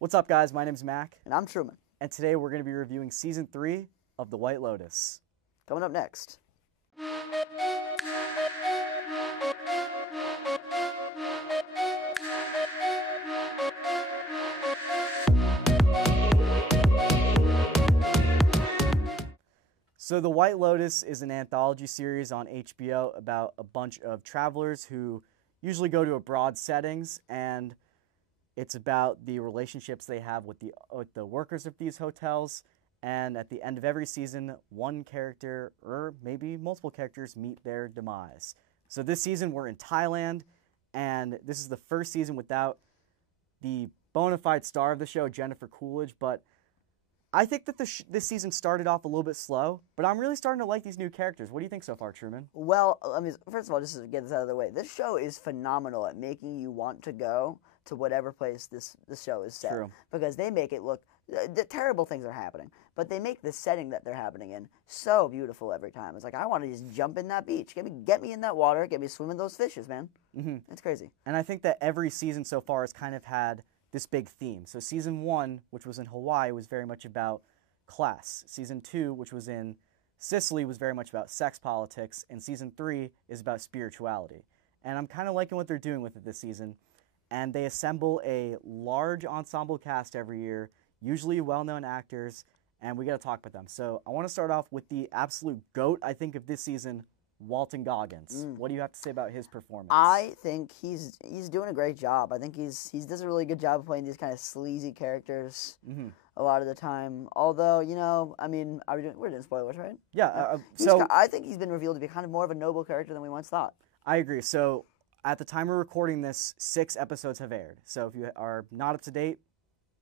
What's up, guys? My name's Mack, And I'm Truman. and today we're going to be reviewing Season 3 of The White Lotus. Coming up next. So The White Lotus is an anthology series on HBO about a bunch of travelers who usually go to abroad settings, and it's about the relationships they have with the workers of these hotels. And at the end of every season, one character, or maybe multiple characters, meet their demise. So this season we're in Thailand, and this is the first season without the bona fide star of the show, Jennifer Coolidge, but I think that this season started off a little bit slow, but I'm really starting to like these new characters. What do you think so far, Truman? Well, I mean, first of all, just to get this out of the way, this show is phenomenal at making you want to go to whatever place this show is set. True. Because they make it look, the terrible things are happening, but they make the setting that they're happening in so beautiful every time. It's like, I want to just jump in that beach. Get me in that water. Get me swimming those fishes, man. Mm-hmm. It's crazy. And I think that every season so far has kind of had this big theme. So Season 1, which was in Hawaii, was very much about class. Season 2, which was in Sicily, was very much about sex politics. And Season 3 is about spirituality. And I'm kind of liking what they're doing with it this season. And they assemble a large ensemble cast every year, usually well-known actors, and we got to talk about them. So I want to start off with the absolute GOAT, I think, of this season, Walton Goggins. What do you have to say about his performance? I think he's doing a great job. I think he does a really good job of playing these kind of sleazy characters a lot of the time. Although, I mean, we're doing spoilers, right? Yeah. I think he's been revealed to be kind of more of a noble character than we once thought. I agree. So at the time we're recording this, 6 episodes have aired. So if you are not up to date,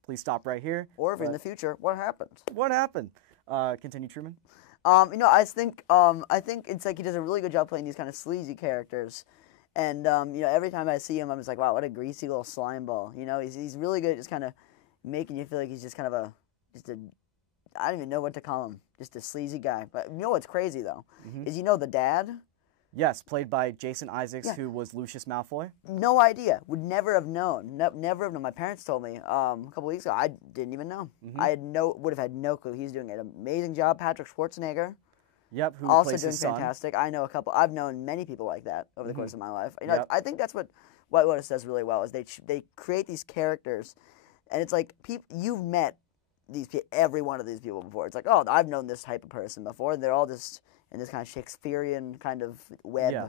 please stop right here. Or if in the future, what happened? What happened? Continue, Truman. I think it's like he does a really good job playing these kind of sleazy characters, and every time I see him, I'm just like, wow, what a greasy little slime ball. He's really good at just kind of making you feel like he's just kind of I don't even know what to call him, just a sleazy guy. But you know what's crazy though, is the dad. Yes, played by Jason Isaacs, who was Lucius Malfoy. No idea. Would never have known. Never have known. My parents told me a couple weeks ago. I didn't even know. Would have had no clue. He's doing an amazing job. Patrick Schwarzenegger. Yep, who also plays doing his son. Fantastic. I know a couple. I've known many people like that over the course of my life. I think that's what White Lotus does really well. Is they create these characters, and it's like you've met every one of these people before. It's like, oh, I've known this type of person before. And they're all just in this kind of Shakespearean kind of web. Yeah,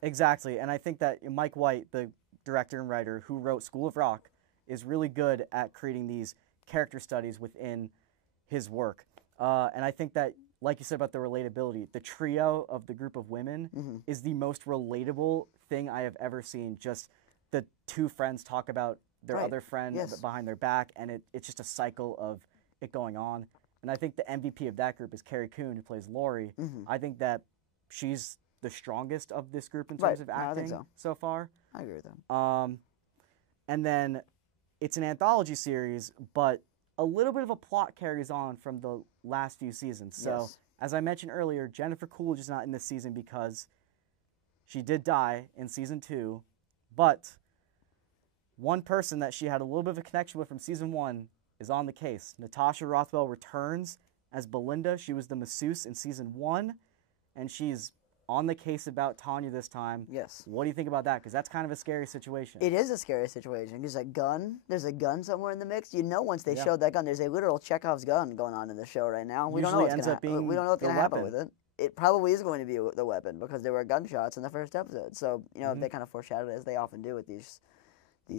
exactly. And I think that Mike White, the director and writer who wrote School of Rock, is really good at creating these character studies within his work. And I think that, like you said about the relatability, the trio of the group of women is the most relatable thing I have ever seen. Just the two friends talk about their other friend behind their back, and it's just a cycle of it going on. And I think the MVP of that group is Carrie Coon, who plays Laurie. I think that she's the strongest of this group in terms of acting so far. I agree with that. And then it's an anthology series, but a little bit of a plot carries on from the last few seasons. So, as I mentioned earlier, Jennifer Coolidge is not in this season because she did die in Season 2, but one person that she had a little bit of a connection with from Season 1 is on the case. Natasha Rothwell returns as Belinda. She was the masseuse in Season 1, and she's on the case about Tanya this time. Yes. What do you think about that? Because that's kind of a scary situation. It is a scary situation. There's a gun somewhere in the mix. Once they showed that gun, there's a literal Chekhov's gun going on in the show right now. We don't know what's going to happen with it. It probably is going to be the weapon because there were gunshots in the first episode. So, they kind of foreshadowed it as they often do with these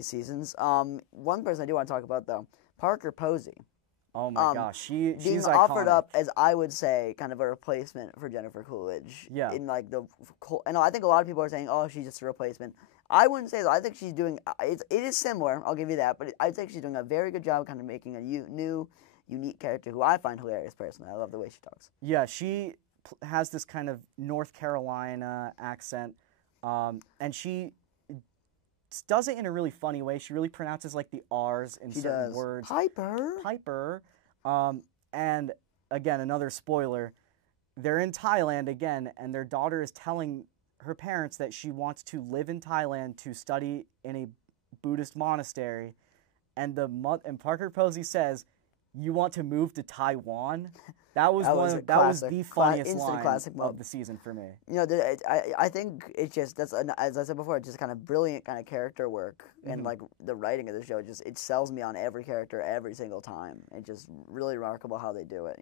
seasons. One person I do want to talk about, though, Parker Posey. Oh my gosh, she's being iconic. offered up as, I would say, kind of a replacement for Jennifer Coolidge. Yeah. In like and I think a lot of people are saying, oh, she's just a replacement. I wouldn't say that. I think she's doing. It is similar. I'll give you that, but I think she's doing a very good job, kind of making a new, unique character who I find hilarious personally. I love the way she talks. Yeah, she has this kind of North Carolina accent, and she does it in a really funny way. She really pronounces like the R's in certain words. Piper. And again, another spoiler. They're in Thailand again, and their daughter is telling her parents that she wants to live in Thailand to study in a Buddhist monastery. and Parker Posey says, "You want to move to Taiwan?" That was the funniest line of the season for me. I think it's just as I said before, it's just kind of brilliant kind of character work, and like the writing of the show, it sells me on every character every single time. It's just really remarkable how they do it.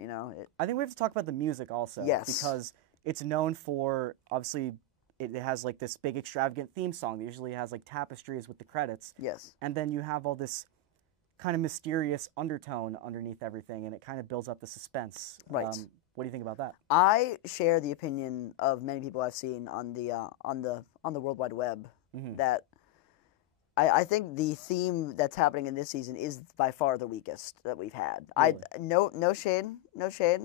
I think we have to talk about the music also, because it's known for, obviously, it has like this big extravagant theme song that usually has like tapestries with the credits. Yes, and then you have all this kind of mysterious undertone underneath everything, and it kind of builds up the suspense. Right. What do you think about that? I share the opinion of many people I've seen on the World Wide Web that I think the theme that's happening in this season is by far the weakest that we've had. Really? No shade.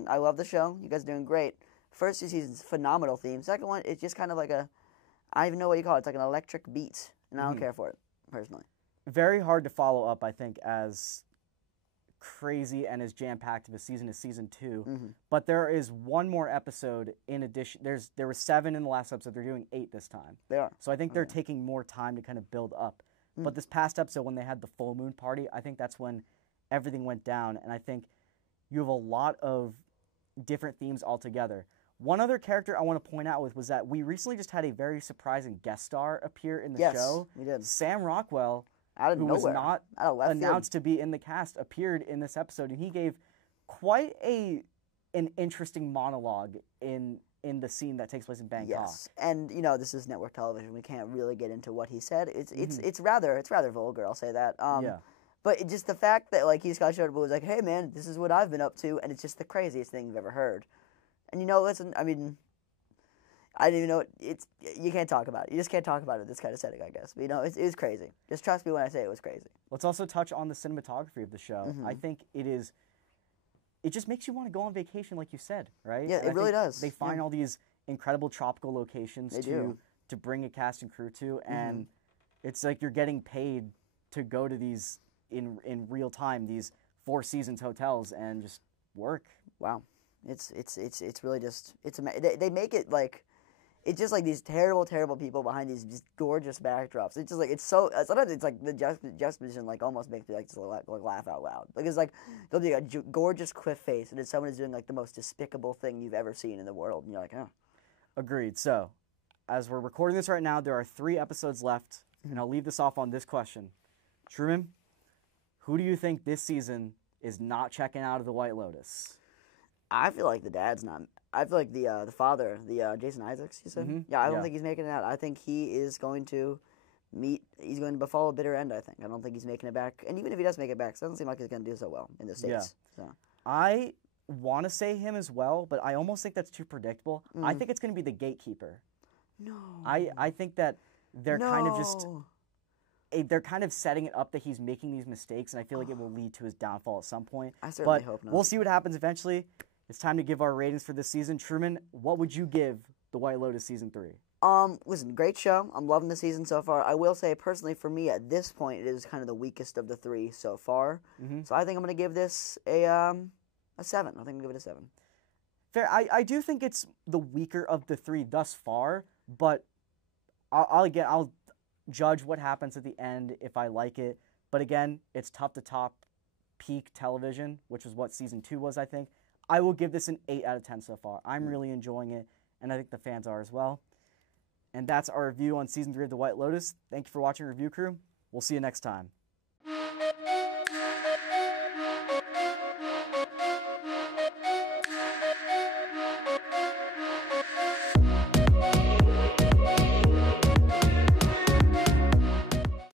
I love the show. You guys are doing great. First 2 seasons, phenomenal theme. Second one, it's just kind of like I don't even know what you call it. It's like an electric beat, and I don't care for it personally. Very hard to follow up, I think, as crazy and as jam-packed of a season as season 2. But there is one more episode in addition. There were 7 in the last episode. They're doing 8 this time. They are. So I think they're taking more time to kind of build up. But this past episode, when they had the full moon party, I think that's when everything went down. And I think you have a lot of different themes altogether. One other character I want to point out was that we recently just had a very surprising guest star appear in the show. Yes, we did. Sam Rockwell, who was not announced to be in the cast, appeared in this episode, and he gave quite an interesting monologue in the scene that takes place in Bangkok. Yes, and this is network television. We can't really get into what he said. It's rather vulgar. I'll say that. But just the fact that like he just got showed up and was like, "Hey man, this is what I've been up to," and it's just the craziest thing you've ever heard. And listen, I mean, I don't even know. You can't talk about it. You just can't talk about it in this kind of setting, I guess. But it was crazy. Just trust me when I say it was crazy. Let's also touch on the cinematography of the show. I think it just makes you want to go on vacation, like you said, right? Yeah, it really does. They find all these incredible tropical locations to bring a cast and crew to, and it's like you're getting paid to go to these in real time, these Four Seasons hotels, and just work. Wow. It's really just they make it like it's just like these terrible people behind these just gorgeous backdrops. It's just like sometimes it's like the juxtaposition like almost makes me like just like laugh out loud. Like it's like there'll be a gorgeous cliff face and then someone is doing like the most despicable thing you've ever seen in the world, and you're like, oh. Agreed. So, as we're recording this right now, there are 3 episodes left, and I'll leave this off on this question: Truman, who do you think this season is not checking out of the White Lotus? I feel like the dad's not. I feel like the father, Jason Isaacs, you said? Yeah, I don't think he's making it out. I think he is going to he's going to befall a bitter end, I think. I don't think he's making it back. And even if he does make it back, it doesn't seem like he's going to do so well in the States. Yeah. So. I want to say him as well, but I almost think that's too predictable. I think it's going to be the gatekeeper. No. I think that they're kind of setting it up that he's making these mistakes, and I feel like it will lead to his downfall at some point. I certainly hope not. We'll see what happens eventually. It's time to give our ratings for this season. Truman, what would you give The White Lotus Season 3? Listen, great show. I'm loving the season so far. I will say, personally, for me, at this point, it is kind of the weakest of the 3 so far. So I think I'm going to give this a 7. I think I'm going to give it a 7. Fair. I do think it's the weaker of the 3 thus far, but I'll judge what happens at the end if I like it. But again, it's tough to top peak television, which is what Season 2 was, I think. I will give this an 8 out of 10 so far. I'm really enjoying it, and I think the fans are as well. And that's our review on Season 3 of The White Lotus. Thank you for watching Review Crew. We'll see you next time.